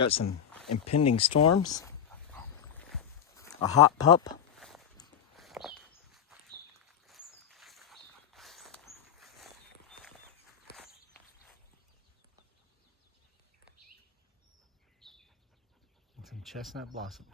Got some impending storms. A hot pup. And some chestnut blossoms.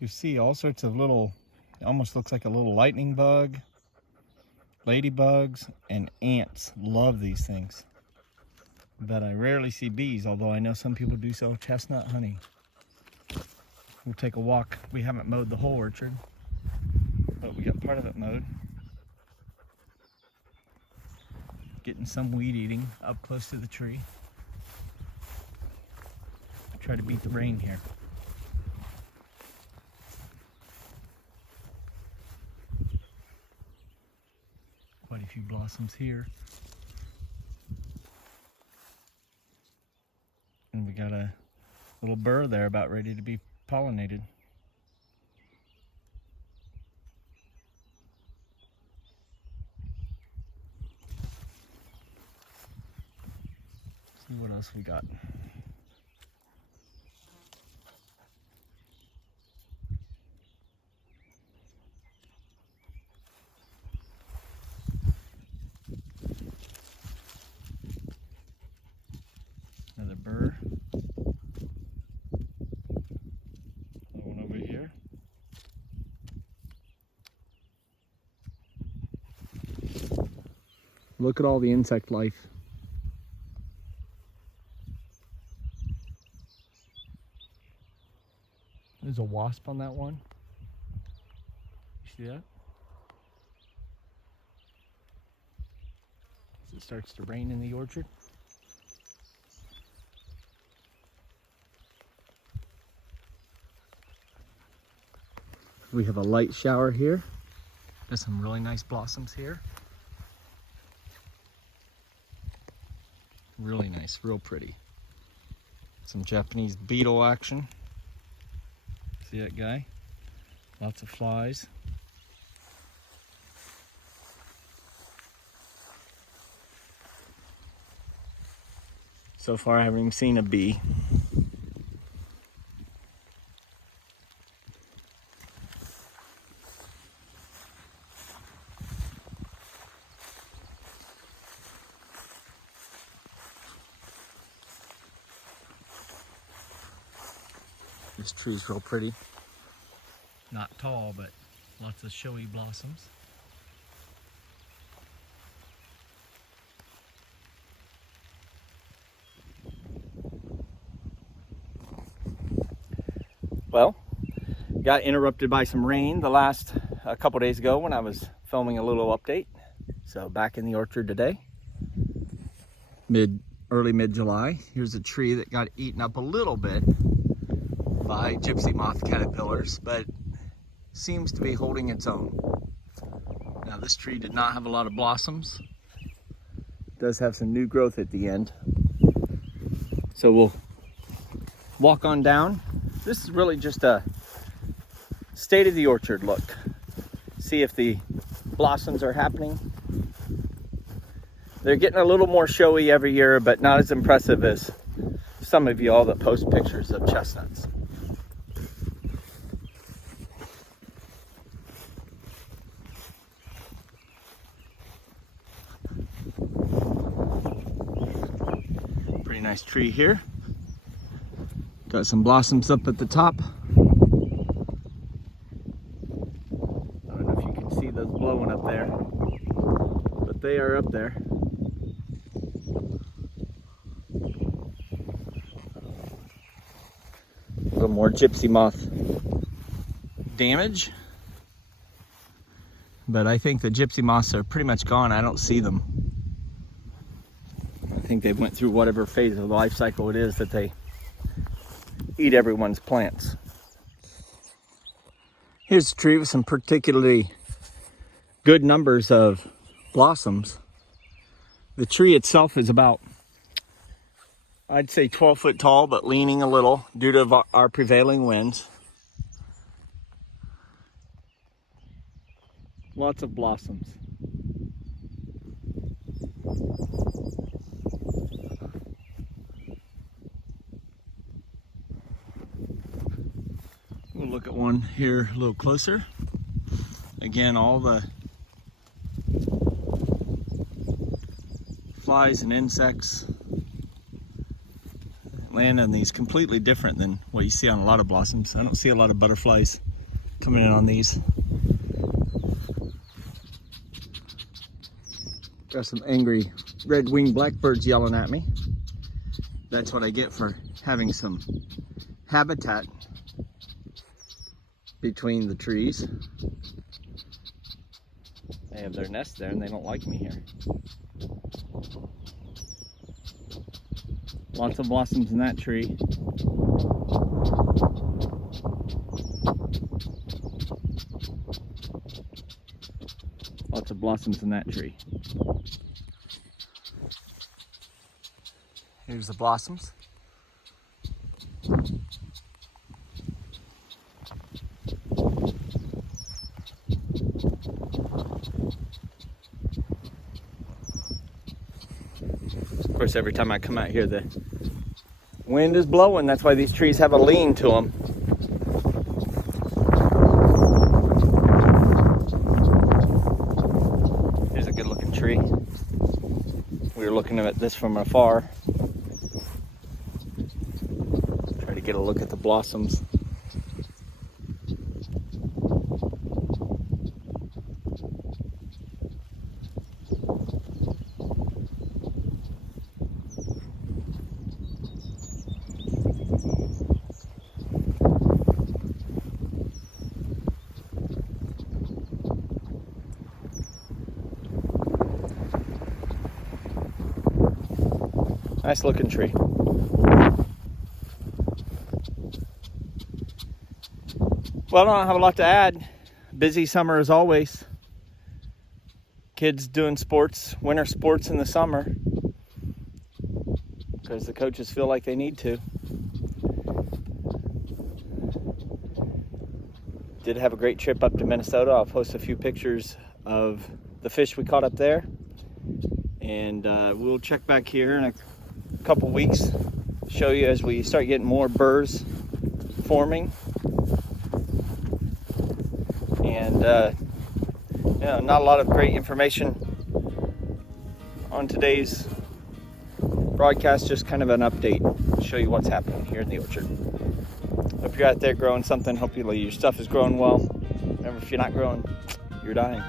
You see all sorts of little, it almost looks like a little lightning bug, ladybugs, and ants. Love these things. But I rarely see bees, although I know some people do sell chestnut honey. We'll take a walk. We haven't mowed the whole orchard, but we got part of it mowed. Getting some weed eating up close to the tree. Try to beat the rain here. Quite a few blossoms here. And we got a little burr there about ready to be pollinated. See what else we got. Another burr. Another one over here. Look at all the insect life. There's a wasp on that one. You see that? As it starts to rain in the orchard. We have a light shower here. There's some really nice blossoms here. Really nice, real pretty. Some Japanese beetle action. See that guy? Lots of flies. So far I haven't even seen a bee. This tree's real pretty. Not tall, but lots of showy blossoms. Well, got interrupted by some rain a couple days ago when I was filming a little update. So back in the orchard today, early mid-July. Here's a tree that got eaten up a little bit by gypsy moth caterpillars, but seems to be holding its own. Now this tree did not have a lot of blossoms. It does have some new growth at the end. So we'll walk on down. This is really just a state of the orchard look. See if the blossoms are happening. They're getting a little more showy every year, but not as impressive as some of y'all that post pictures of chestnuts. Pretty nice tree here. Got some blossoms up at the top. I don't know if you can see those blowing up there, but they are up there. A little more gypsy moth damage, but I think the gypsy moths are pretty much gone. I don't see them. I think they went through whatever phase of the life cycle it is that they eat everyone's plants. Here's a tree with some particularly good numbers of blossoms. The tree itself is about, I'd say 12 foot tall, but leaning a little due to our prevailing winds. Lots of blossoms. We'll look at one here a little closer. Again, all the flies and insects land on these completely different than what you see on a lot of blossoms. I don't see a lot of butterflies coming in on these. Got some angry red-winged blackbirds yelling at me. That's what I get for having some habitat between the trees. They have their nest there and they don't like me here. Lots of blossoms in that tree. Lots of blossoms in that tree. Here's the blossoms. Of course, every time I come out here, the wind is blowing. That's why these trees have a lean to them. Here's a good looking tree. We were looking at this from afar. Try to get a look at the blossoms. Nice looking tree. Well, I don't have a lot to add. Busy summer as always. Kids doing sports, winter sports in the summer, because the coaches feel like they need to. Did have a great trip up to Minnesota. I'll post a few pictures of the fish we caught up there. And we'll check back here in a couple weeks, show you as we start getting more burrs forming. And not a lot of great information on today's broadcast, just kind of an update, show you what's happening here in the orchard. Hope you're out there growing something. Hopefully your stuff is growing well. Remember, if you're not growing, you're dying.